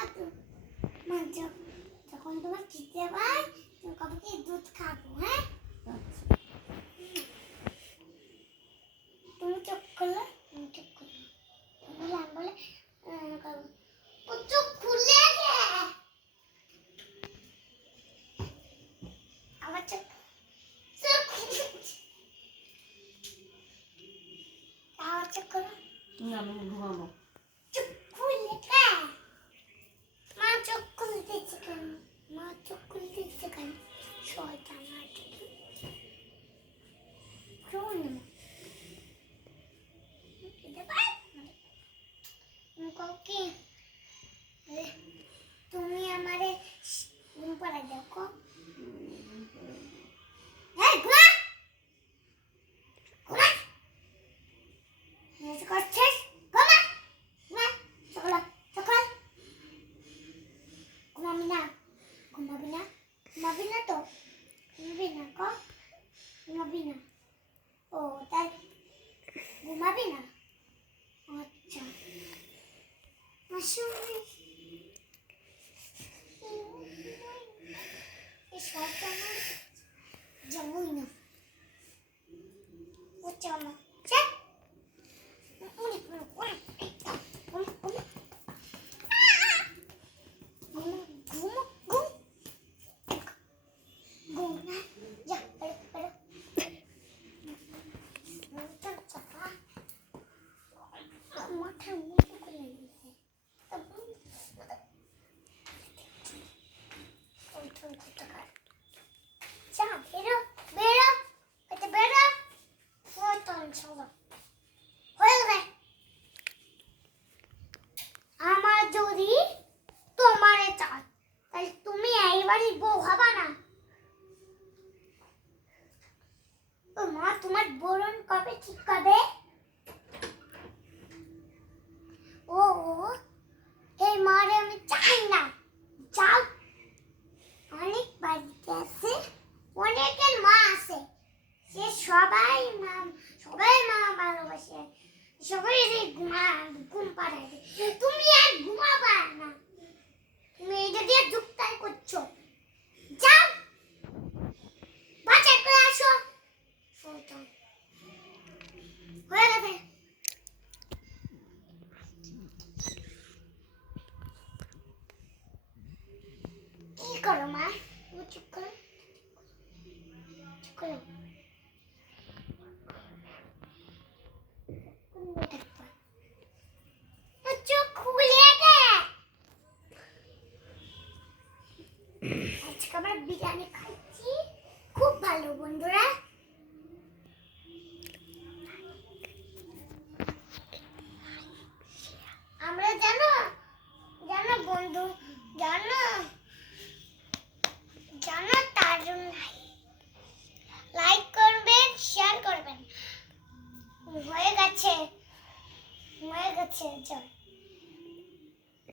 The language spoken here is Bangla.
মা যখন তোমার খিদে পায় কি দুধ খাব হ্যাঁ? তুমি চোখ খুললে আমি চোখ তুমি বলে আমি বলে চোখ খুলে। গে আবার চোখ আবার চোখ আমি ঘুমাবো চোখ খুলে গে মা চোখ খুলে দিচ্ছে কেন মা চোখ খুলে দিচ্ছে কেন? শয়তান আছে শোন কাউকে তুমি আমারে ঘুম পাড়া দেখো এই ঘুমা ঘুমা মেসে করছিস ঘুমা ঘুমা সকাল সকাল ঘুমাবি না ঘুমাবি না ঘুমাবি না তো ঘুমাবি না ক ঘুমাবি না? ও তাই ঘুমাবি না? আচ্ছা। আসলে সব যাবই না। ও চলো চেক অনেক অনেক অনেক অনেক ঘুম ঘুম ঘুম ঘুম না যা বেরো বেরো চল চাপা মাথার মতো করে দিয়েছে যা বেরো বেরো এটা বেরো ফোটন চলো হয়ে গেছে আমার যদি তোমারে চাই তাহলে তুমি হবা না। মা তোমার বরণ কবে ঠিক কবে ও এই মারে আমি চাই না। যাও। অনেক বাড়িতে আছে, অনেকের মা আছে। সে সবাই মা সবাই মা ভালোবাসে। সবাই ঘুমা ঘুম পাড়ায়। তুমি আর ঘুমাবা না। করো মা চুপ করো চুপ করো আজকে আমরা বিরিয়ানি খাচ্ছি খুব ভালো বন্ধুরা 尖叫